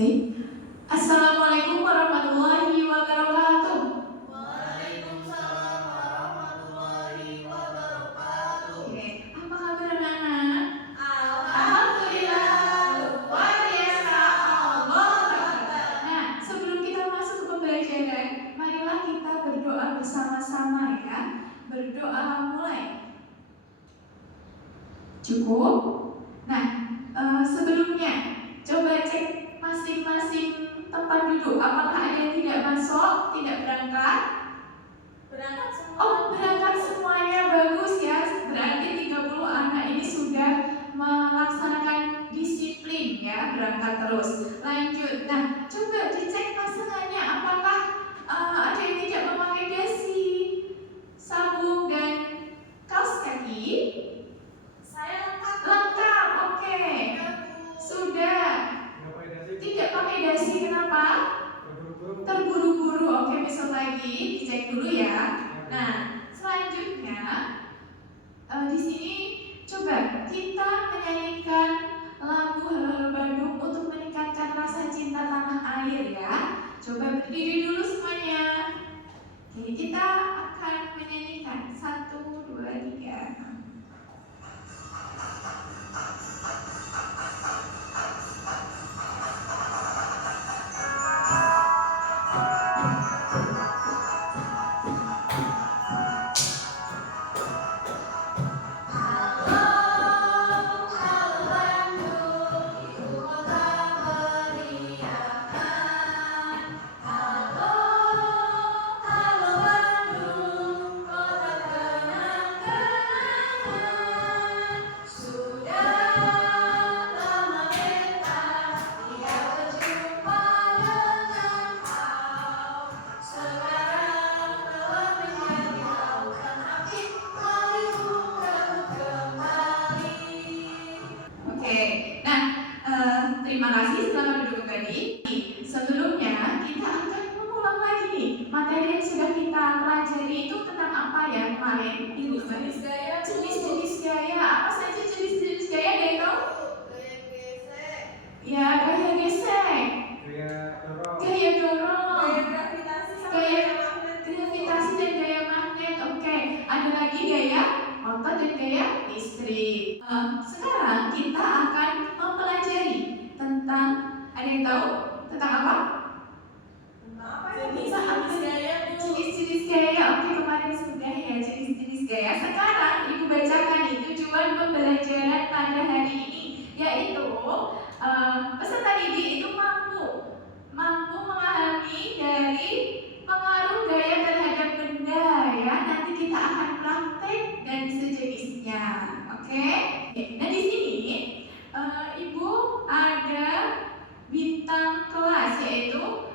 Baik. Assalamualaikum warahmatullahi wabarakatuh. Waalaikumsalam warahmatullahi wabarakatuh. Oke, apa kabar anak-anak? Alhamdulillah, luar biasa, Allah Akbar. Nah, sebelum kita masuk ke pembelajaran, marilah kita berdoa bersama-sama ya. Berdoa mulai. Cukup? Nah, sebelumnya coba cek masing-masing tempat duduk. Apakah ada yang tidak masuk, tidak berangkat? Berangkat semua. Oh, berangkat semuanya, bagus ya. Berarti 30 anak ini sudah melaksanakan disiplin ya, berangkat terus. Lanjut. Nah, coba dicek pasangannya apakah ada yang tidak memakai dasi, sabuk dan kaos kaki. Saya lengkap. Lengkap, oke. Sudah. Tidak pakai dasi, kenapa? Terburu-buru. Oke, besok lagi dicek dulu ya. Nah, selanjutnya di sini coba kita menyanyikan lagu Halo Halo Bandung untuk meningkatkan rasa cinta tanah air ya. Coba berdiri dulu semuanya. Oke, kita akan menyanyikan 1, 2, 3. Terima kasih, selamat duduk kembali. Sebelumnya kita akan mengulang lagi nih materi yang sudah kita pelajari itu tentang apa ya kemarin? Jenis gaya. Jenis-jenis gaya. Apa saja jenis-jenis gaya deh kamu? Gaya gesek. Ya, gaya gesek. Gaya dorong. Gaya gravitasi sama Gaya gaya magnet. gravitasi dan gaya magnet. Oke, ada lagi gaya otot dan gaya listrik. Sekarang kita akan mempelajari tentang, ada yang tahu tentang apa? Apa jenis gaya, Bu? Jenis-jenis gaya. Oke, kemarin sudah ya jenis-jenis gaya. Sekarang Ibu bacakan nih tujuan pembelajaran pada hari ini, yaitu peserta didik itu mampu memahami dari pengaruh gaya terhadap benda ya. Nanti kita akan praktek dan sejenisnya. Oke? Nah di sini Ibu ada bintang kelas, yaitu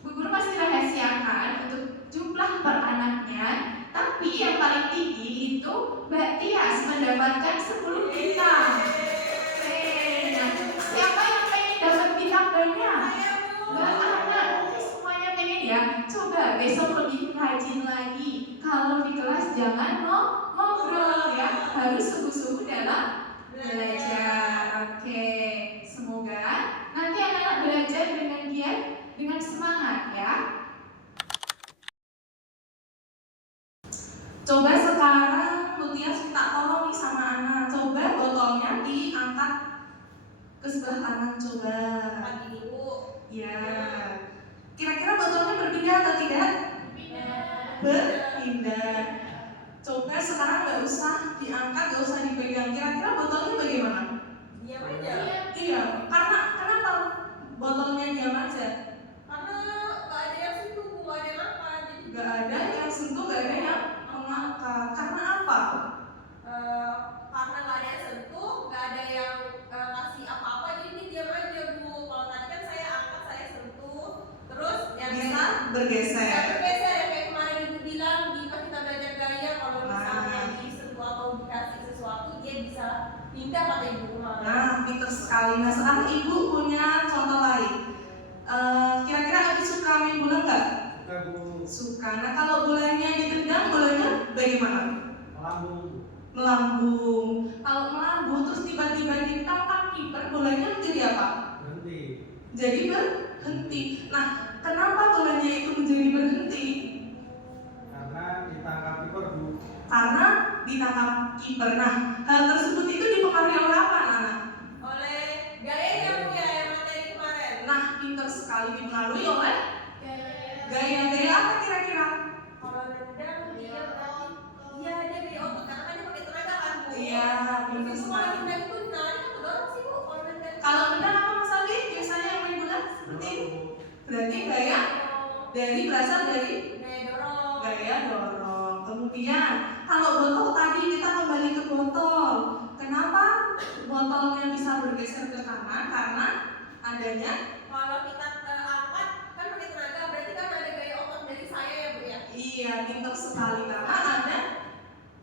Bu Guru masih rahasiakan untuk jumlah per anaknya, tapi yang paling tinggi itu Mbak Tias mendapatkan 10 bintang. Nah, siapa yang pengen dapat bintang banyak? Mbak Ana, nanti semuanya pengen ya. Coba besok lebih rajin lagi. Kalau di kelas jangan ngobrol ya, harus sungguh-sungguh dalam belajar. Oke, semoga nanti anak-anak belajar dengan giat, dengan semangat ya. Coba sekarang Lutias minta tolong nih sama anak. Coba botolnya diangkat ke sebelah kanan, coba. Pagi Bu. Ya. Kira-kira botolnya berpindah atau tidak? Berpindah. Coba sekarang nggak usah diangkat, nggak usah dipegang. Kira-kira botolnya bagaimana? Diam aja. Iya. Kenapa botolnya diam aja? Karena nggak ada yang sentuh, Bu, nggak ada yang angkat. Jadi Nggak ada yang sentuh, nggak ada yang mengangkat. Karena apa? karena nggak ada yang sentuh, nggak ada yang kasih apa-apa, jadi dia diam aja, Bu. Kalau tadi kan saya angkat, saya sentuh, terus yang Bisa bergeser. ya bergeser ya, kayak kemarin Ibu bilang di pas kita belajar gaya, kalau misalnya disentuh atau dikasih sesuatu dia bisa pindah kata Ibu kemarin. Nah, pinter sekali. Nah, sekarang Ibu punya contoh lain. Kira-kira Abi suka main bola nggak? Suka, Bu. Suka. Nah, kalau bolanya ditendang, bolanya bagaimana? Melambung. Kalau melambung terus tiba-tiba ditampak kiper, bolanya menjadi apa? Berhenti. jadi berhenti. Nah, kenapa bolanya itu menjadi berhenti? Karena ditangkap kiper, Bu. Karena ditangkap kiper. Nah, hal tersebut itu dipengaruhi oleh apa, anak-anak? Oleh gayanya, Bu, ya, yang materi kemarin. Nah, pintar sekali, dipengaruhi oleh gaya apa kira-kira? Kalau nendang dia berarti iya dia gaya otot karena kan dia pakai tenaga kan, Bu. Iya, benar Terus kalau sekali. nendang itu nah ini kan kedorong sih, Bu. Kalau nendang Kalau benar apa Mas Aldi? Biasanya yang main bola seperti ini. Berarti gaya berasal dari gaya dorong. gaya dorong. Kemudian kalau botol tadi kita kembali ke botol. Kenapa botolnya bisa bergeser ke kanan? Karena adanya Kalau kita angkat kan pakai tenaga berarti kan ada gaya otot dari saya ya, Bu, ya. iya pintar sekali karena ada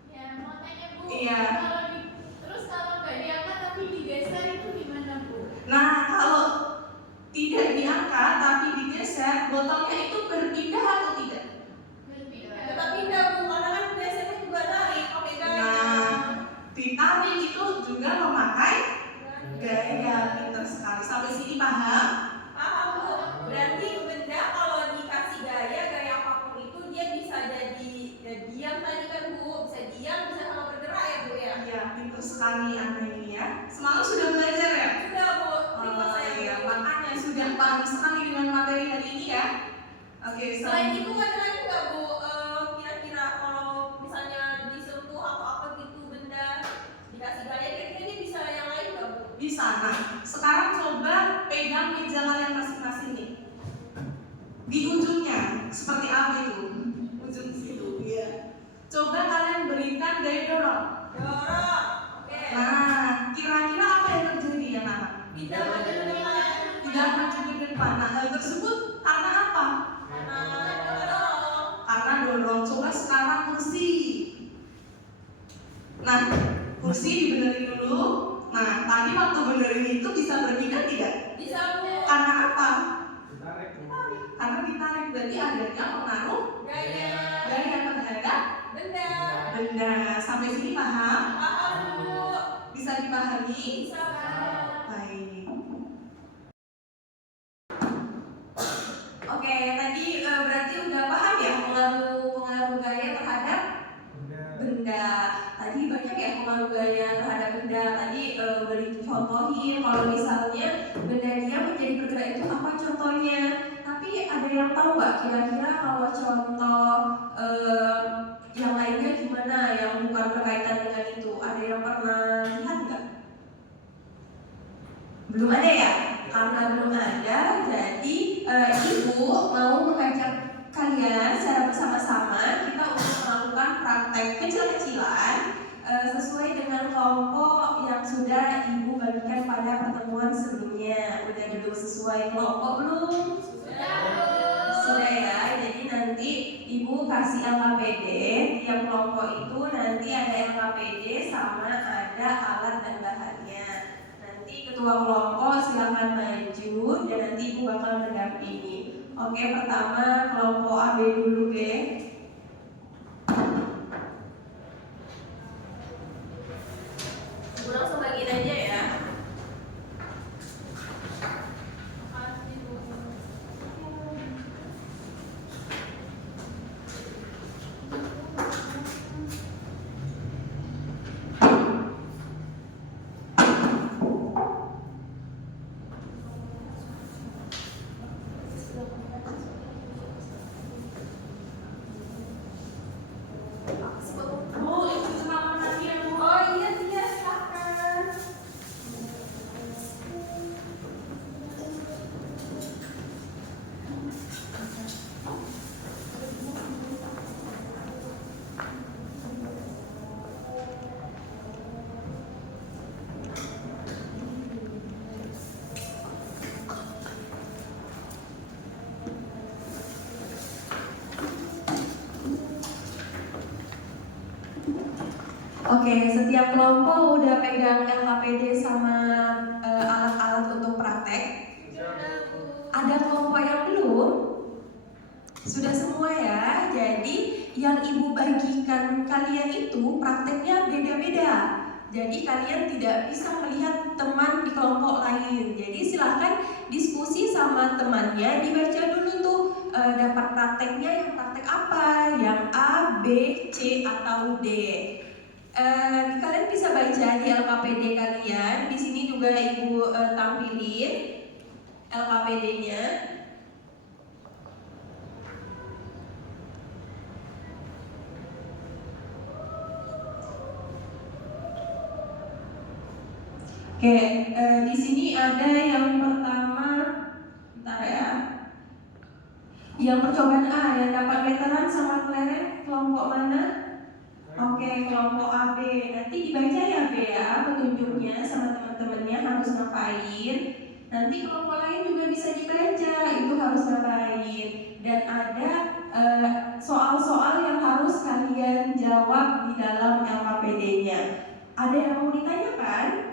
Ya, mau tanya Bu. Iya. Terus kalau nggak diangkat tapi digeser itu gimana Bu? nah kalau tidak diangkat tapi digeser botolnya itu berpindah atau tidak? Tetap pindah, Bu, karena kan biasanya juga narik pakai gaya. Nah, ditarik itu juga memakai gaya. Pintar sekali. Sampai sini paham? Paham, Bu. Berarti benda kalau dikasih gaya apapun itu dia bisa jadi ya, diam tadi kan, Bu. Bisa diam, bisa sama bergerak ya, Bu, ya. Iya, pintar sekali Anda ini ya. Semalam sudah belajar ya? Sudah, Bu. Terima Oh saya. iya, makanya sudah paham sekali dengan materi hari ini ya. Oke, Selain itu ada lagi nggak, Bu? Kira-kira kalau misalnya disentuh atau apa gitu benda dikasih gaya, kira-kira ini bisa yang lain nggak, Bu? bisa. Nah, sekarang coba pegang meja kalian masing-masing nih. Di ujungnya seperti apa itu? Ujung situ. Iya. Coba kalian berikan gaya dorong. Dorong. Oke. Nah, kira-kira apa yang terjadi ya, anak? Tidak maju ke depan. Tidak maju ke depan. Nah, hal tersebut karena apa? Karena dorong. Karena dorong. Coba sekarang kursi. Nah, kursi dibenerin dulu. Nah, tadi waktu benerin itu bisa berpindah tidak? Bisa, Bu. Karena apa? Ditarik, Bu. Karena ditarik, berarti adanya pengaruh Gaya gaya terhadap benda. benda. Sampai sini paham? Paham, Bu. Bisa dipahami? Bisa, Bu. Baik. Oke, tadi berarti udah paham ya pengaruh gaya terhadap benda. Tadi banyak ya pengaruh gaya terhadap benda. Tadi udah dicontohin kalau misalnya benda dia menjadi bergerak itu apa contohnya. Tapi ada yang tahu nggak kira-kira kalau contoh yang lainnya gimana yang bukan berkaitan dengan itu? Ada yang pernah lihat nggak? Belum ada ya? Karena belum ada, jadi ibu mau mengajak kalian secara bersama-sama kita untuk melakukan praktek kecil-kecilan sesuai dengan kelompok yang sudah ibu bagikan pada pertemuan sebelumnya. Udah dulu sesuai kelompok belum? Sudah ya. Jadi nanti ibu kasih LKPD. Tiap kelompok itu nanti ada LKPD sama ada alat dan bahannya. Nanti ketua kelompok silakan maju dan nanti ibu bakal mendampingi. Oke, pertama kelompok AB dulu, Ge. Ibu langsung bagiin aja ya. Bu, itu cuma menanti ya, Bu. Oh iya, iya, silakan. Oke, setiap kelompok udah pegang LKPD sama alat-alat untuk praktek. Ada kelompok yang belum? Sudah semua ya. Jadi yang ibu bagikan kalian itu prakteknya beda-beda. Jadi kalian tidak bisa melihat teman di kelompok lain. Jadi silahkan diskusi sama temannya, dibaca dulu tuh dapat prakteknya yang praktek apa, yang A, B, C atau D. Kalian bisa baca di LKPD kalian. Di sini juga ibu tampilin LKPD-nya. Oke, di sini ada yang pertama, bentar ya. Yang percobaan A yang dapat meteran sama kelereng kelompok mana? Oke, kelompok AB. Nanti dibaca ya B ya petunjuknya sama teman-temannya harus ngapain. Nanti kelompok lain juga bisa dibaca itu harus ngapain. Dan ada soal-soal yang harus kalian jawab di dalam LKPD-nya. Ada yang mau ditanyakan?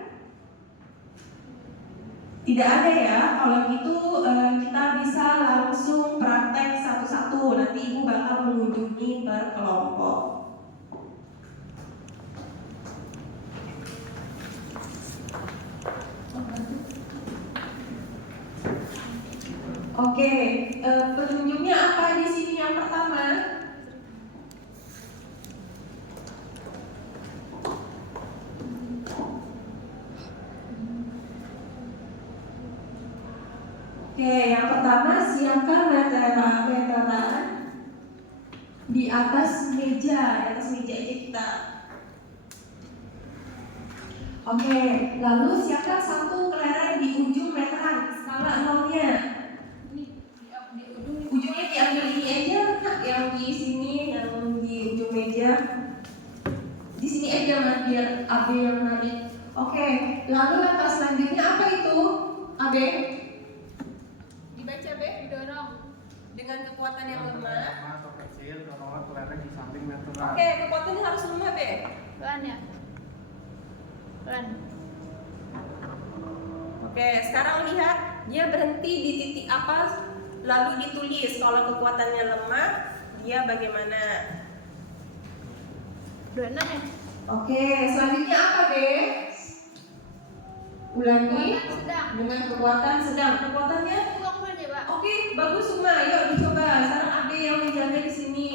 Tidak ada ya, kalau gitu kita bisa langsung praktek satu-satu. Nanti ibu bakal mengunjungi per kelompok. Oke, petunjuknya apa di sini yang pertama? Oke, yang pertama siapkan meteran di atas meja aja kita. Oke, lalu siapkan satu kelereng di ujung meteran skala nolnya. Ujungnya diambil ini aja, Kak, yang di sini, yang di ujung meja. Di sini aja mas, biar AB yang narik. Oke, lalu langkah selanjutnya apa itu? AB? Dibaca B. Didorong. Dengan kekuatan yang lemah. Atau kecil, dorongkan kelereng di samping meteran. Oke, kekuatannya harus lemah B. Pelan ya. Pelan. Oke, sekarang lihat dia berhenti di titik apa, lalu ditulis kalau kekuatannya lemah dia bagaimana. 26 ya. Oke, selanjutnya apa deh? Ulangi Kekuatan sedang. dengan kekuatan sedang. Kekuatannya? Uang aja, Pak. Oke, bagus Suma. Yuk dicoba. Sekarang AB yang menjaga di sini.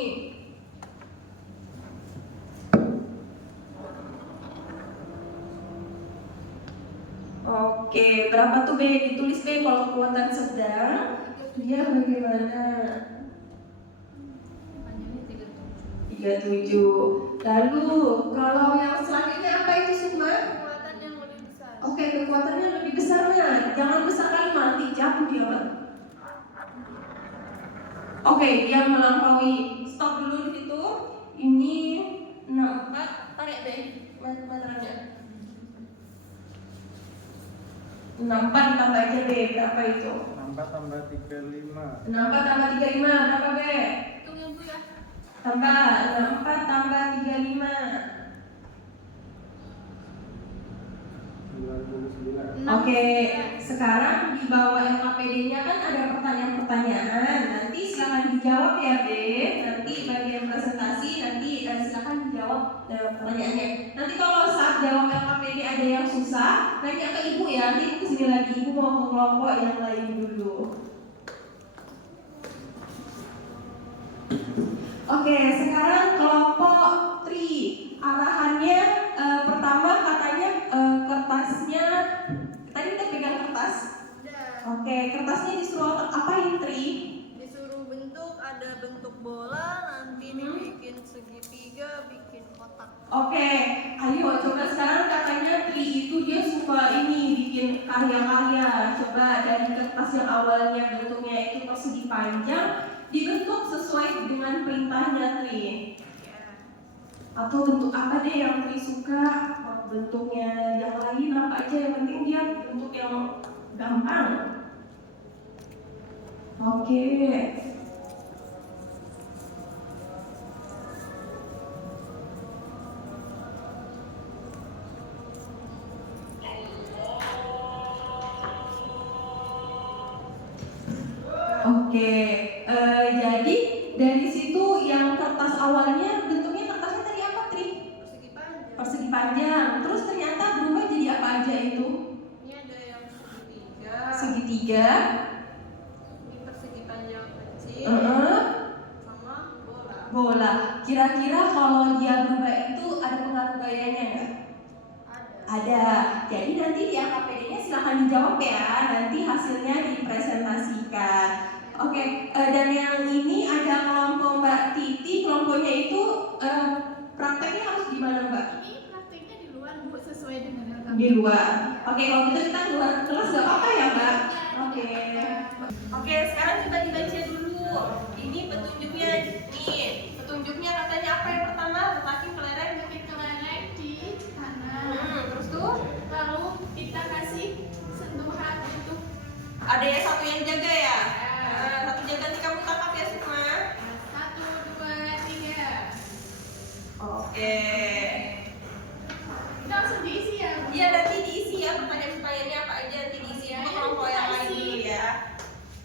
Oke, berapa tuh B? Ditulis B kalau kekuatan sedang. Dia bagaimana? Panjangnya 37. Lalu kalau yang selanjutnya apa itu Suma? kekuatan yang lebih besar. Oke, kekuatannya lebih besarnya. Jangan besar kali mati, jatuh dia, Pak. Oke, dia melampaui. Stop dulu di situ. Ini 64. Tarik deh meterannya. 64 tambah aja B, berapa itu? 64 tambah 35. 64 tambah 35, berapa B? Hitung yang Bu ya. Tambah 64 tambah 35. 99. Oke, sekarang di bawah LKPD-nya kan ada pertanyaan-pertanyaan. Nanti silakan dijawab ya, B. Nanti bagian presentasi nanti silakan dijawab pertanyaannya. Nanti kalau saat jawab LKPD ada yang susah, nanya ke ibu ya. Nanti ibu kesini lagi, ibu mau ke kelompok yang lain dulu. Oke, sekarang kelompok 3. Arahannya pertama katanya kertasnya. Tadi udah pegang kertas? Udah. Oke, kertasnya disuruh apain Tri? Disuruh bentuk, ada bentuk bola, nanti dibikin segitiga, bikin kotak. Oke, ayo coba sekarang katanya Tri itu dia suka ini bikin karya-karya. Coba dari kertas yang awalnya bentuknya itu persegi panjang dibentuk sesuai dengan perintahnya Tri. Atau bentuk apa deh yang Tri suka? Bentuknya yang lain apa aja, yang penting dia bentuk yang gampang. Oke. Oke, jadi dari situ yang kertas awalnya bentuknya kertasnya tadi apa Tri? Persegi panjang. Persegi panjang. Terus ternyata segitiga, Ini persegi panjang kecil sama bola. bola. Kira-kira kalau dia berubah itu ada pengaruh gayanya nggak? Ada. Jadi nanti di AKPD-nya silahkan dijawab ya. Nanti hasilnya dipresentasikan. Oke, dan yang ini ada kelompok Mbak Titi. Kelompoknya itu prakteknya harus di mana Mbak? Ini prakteknya di luar Bu, sesuai dengan rekam. Di luar. Oke, kalau gitu kita luar kelas nggak apa-apa ya Mbak? Oke. Oke, sekarang coba dibaca dulu. Ini petunjuknya nih. Petunjuknya katanya apa yang pertama? Letakin kelereng. Pakai kelereng di kanan. Terus tuh Lalu kita kasih sentuhan untuk ada yang satu yang jaga ya. Satu jaga, nanti kamu tangkap ya semua. 1, 2, 3. Oke. Kita langsung diisi ya Bu? Iya, nanti diisi ya pertanyaan-pertanyaannya apa aja, nanti diisi Ya, sama ya, kelompok yang kita lain isi. dulu ya.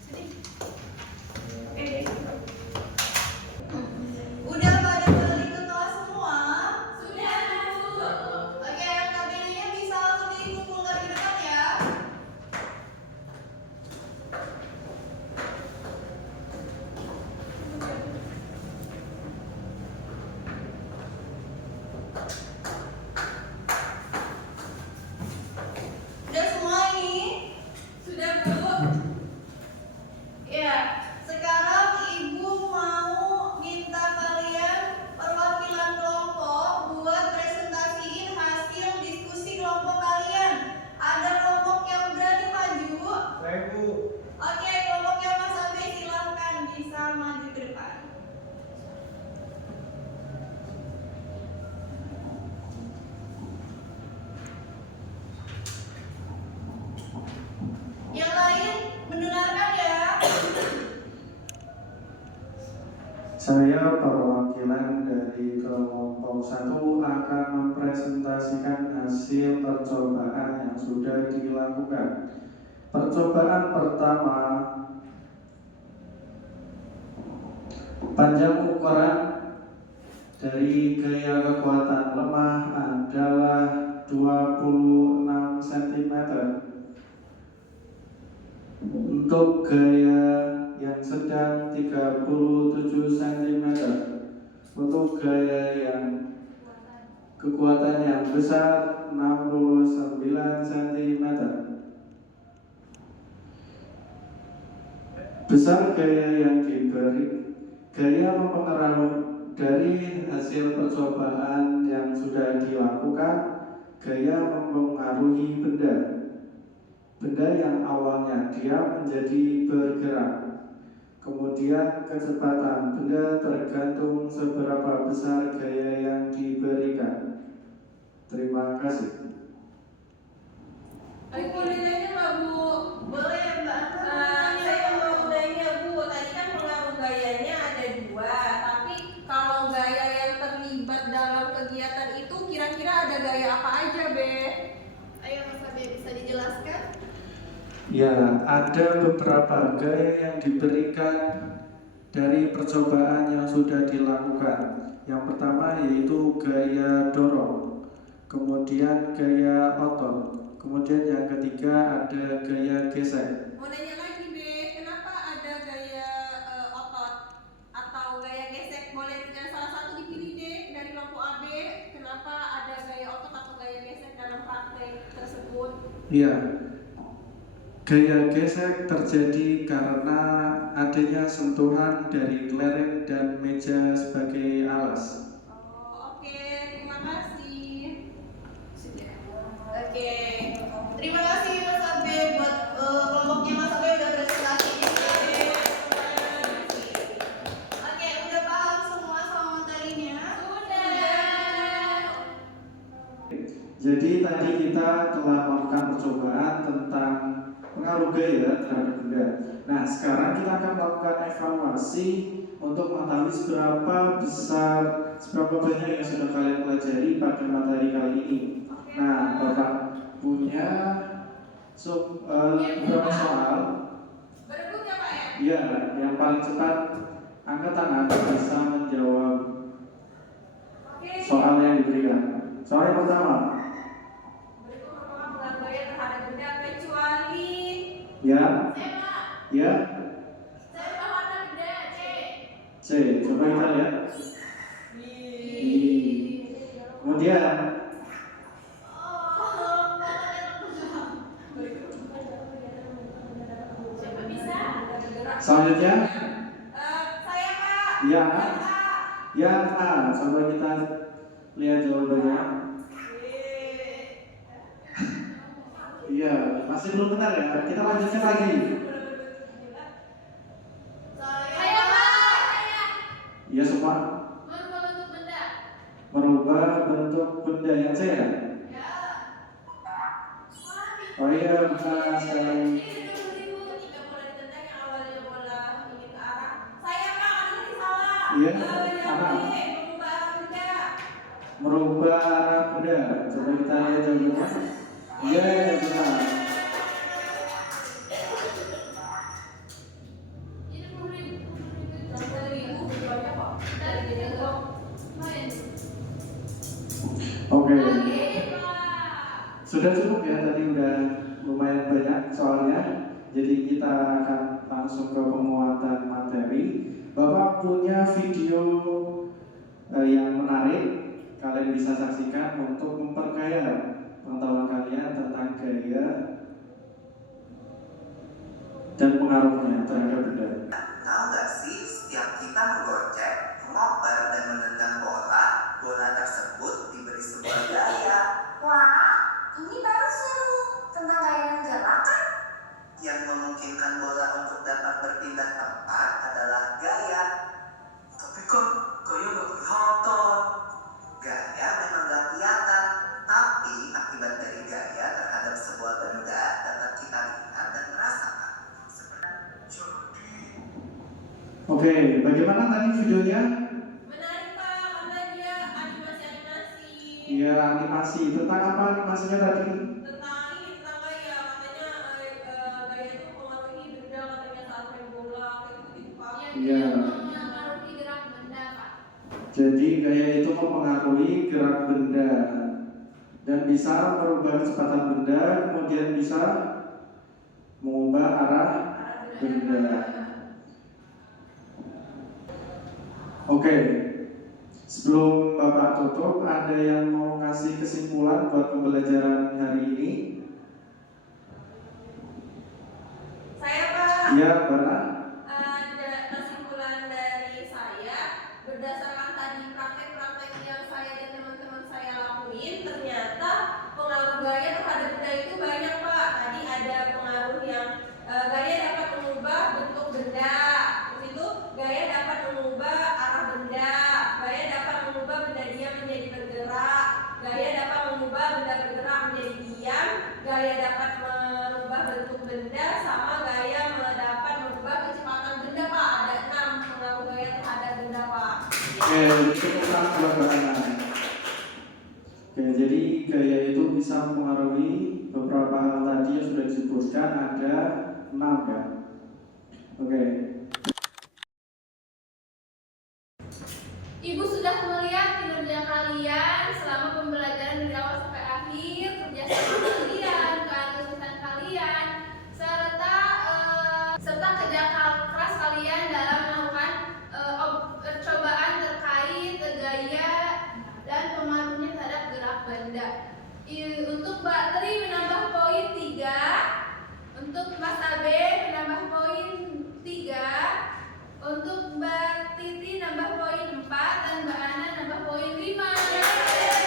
Sini. Udah pada balik ke kelas semua? Sudah Bu. Oke, yang KBD-nya bisa langsung dikumpulkan di depan ya. Udah semua ini? Sudah Bu. Ya. Sekarang Ibu mau minta kalian perwakilan kelompok buat presentasiin hasil diskusi kelompok kalian. Ada kelompok yang berani maju? Saya Bu. Oke, kelompoknya Mas Abe silahkan bisa maju ke depan. Yang lain mendengarkan ya. Saya perwakilan dari kelompok 1 akan mempresentasikan hasil percobaan yang sudah dilakukan. Percobaan pertama, panjang ukuran dari gaya kekuatan lemah adalah 26 cm. Untuk gaya yang sedang 37 cm. Untuk gaya yang kekuatan yang besar 69 cm. Besar gaya yang diberi, gaya mempengaruhi dari hasil percobaan yang sudah dilakukan. Gaya mempengaruhi benda. Benda yang awalnya diam menjadi bergerak. Kemudian kecepatan benda tergantung seberapa besar gaya yang diberikan. Terima kasih. Aku boleh nanya nggak Bu? Boleh Mbak. Saya mau nanya Bu, tadi kan pengaruh gayanya ada 2, tapi kalau gaya yang terlibat dalam kegiatan itu kira-kira ada gaya apa aja, Be? Ayo Mas Abe bisa dijelaskan? Ya, ada beberapa gaya yang diberikan dari percobaan yang sudah dilakukan. Yang pertama yaitu gaya dorong, kemudian gaya otot, kemudian yang ketiga ada gaya gesek. Mau nanya lagi, Be, kenapa ada gaya otot atau gaya gesek? Boleh salah satu dipilih deh dari kelompok AB. Kenapa ada gaya otot atau gaya gesek dalam praktek tersebut? Iya, gaya gesek terjadi karena adanya sentuhan dari kelereng dan meja sebagai alas. Oh, oke, terima kasih. Oke. Terima kasih Mas Abe buat kelompoknya Mas Abe udah presentasi. Oke, udah paham semua soal materinya? Jadi tadi kita telah melakukan percobaan tentang pengaruh gaya terhadap benda. Nah, sekarang kita akan melakukan evaluasi untuk mengetahui seberapa banyak yang sudah kalian pelajari pada materi kali ini. Nah, Bapak punya beberapa soal. Berebut ya, Pak ya? Iya, yang paling cepat angkat tangan bisa menjawab Oke. soal yang diberikan. Soal yang pertama, Berikut merupakan pengaruh gaya terhadap benda kecuali Ya, Saya Pak. ya, Saya Pak warna benda C. C. Coba kita lihat. I. Kemudian Siapa bisa? selanjutnya Saya Pak. yang A. Yang A. Coba kita lihat jawabannya. Iya, masih belum benar ya. Kita lanjutkan lagi. Saya Pak. Saya. Iya semua. Merubah bentuk benda. Merubah bentuk benda yang C ya. Ya. Oh iya, benar sekali. Ketika bola ditendang yang awalnya bola ingin ke arah saya Pak, ada tadi salah. Iya, Yang apa? B, mengubah arah benda. Merubah arah benda. Coba kita lihat jawabannya. Iya, benar. Ini 10.000. Dari ibu banyak kok. Dari dia kok. Main. Oke. Lagi, Pak. Sudah cukup ya, tadi udah lumayan banyak soalnya. Jadi kita akan langsung ke penguatan materi. Bapak punya video yang menarik, kalian bisa saksikan untuk memperkaya pengetahuan kalian tentang gaya dan pengaruhnya terhadap benda. Tahu nggak sih, setiap kita menggocek, mengoper, dan menendang bola, bola tersebut diberi sebuah gaya Wah, ini baru seru. Tentang gaya menggerak kan? yang memungkinkan bola untuk dapat berpindah tempat adalah gaya. Tapi kan gaya nggak kelihatan. Gaya memang nggak kelihatan, tapi akibat dari gaya terhadap sebuah benda dapat kita lihat dan merasakan. Oke, bagaimana tadi videonya? Menarik Pak, karena dia animasi-animasi. Iya, animasi. Tentang apa animasinya tadi? Tentang ini, tentang gaya. Katanya gaya itu mempengaruhi benda, katanya saat main bola, kayak gitu Pak. Iya. Mempengaruhi gerak benda, Pak. Jadi gaya itu mempengaruhi gerak benda dan bisa merubah kecepatan benda, kemudian bisa mengubah arah benda. Oke, sebelum Bapak tutup, ada yang mau ngasih kesimpulan buat pembelajaran hari ini? Saya Pak. Iya, Barna. Ada kesimpulan dari saya berdasarkan tadi praktek-praktek yang saya dan teman-teman saya lakuin, ternyata pengaruh gaya terhadap benda itu banyak Pak. Tadi ada pengaruh yang gaya dapat mengubah bentuk benda, terus itu gaya dapat mengubah arah benda, gaya dapat mengubah benda diam menjadi bergerak, gaya dapat mengubah benda bergerak menjadi diam, gaya dapat merubah bentuk benda, sama gaya dapat merubah kecepatan benda Pak. Ada 6 pengaruh gaya terhadap benda Pak. Oke, cukup buat Barna. Oke, jadi gaya itu bisa mempengaruhi beberapa hal tadi yang sudah disebutkan, ada 6 ya. Oke. Ibu sudah melihat kinerja kalian selama pembelajaran dari awal sampai akhir, kerjasama kalian, keantusiasan kalian, serta kerja keras kalian dalam melakukan percobaan terkait gaya dan pengaruhnya terhadap gerak benda. Untuk Mbak Tri menambah poin 3, untuk Mas Abe menambah poin 3, untuk Mbak Titi nambah poin 4, dan Mbak Ana nambah poin 5.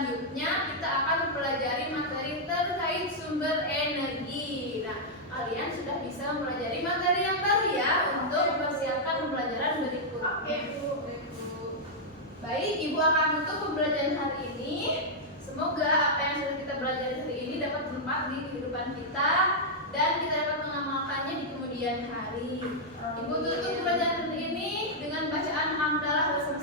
selanjutnya kita akan mempelajari materi terkait sumber energi. Nah, kalian sudah bisa mempelajari materi yang baru ya untuk mempersiapkan pembelajaran berikut. Oke, Bu. Baik, Ibu akan tutup pembelajaran hari ini. Semoga apa yang sudah kita pelajari hari ini dapat bermanfaat di kehidupan kita dan kita dapat mengamalkannya di kemudian hari. Ibu tutup pembelajaran ini dengan bacaan hamdalah wa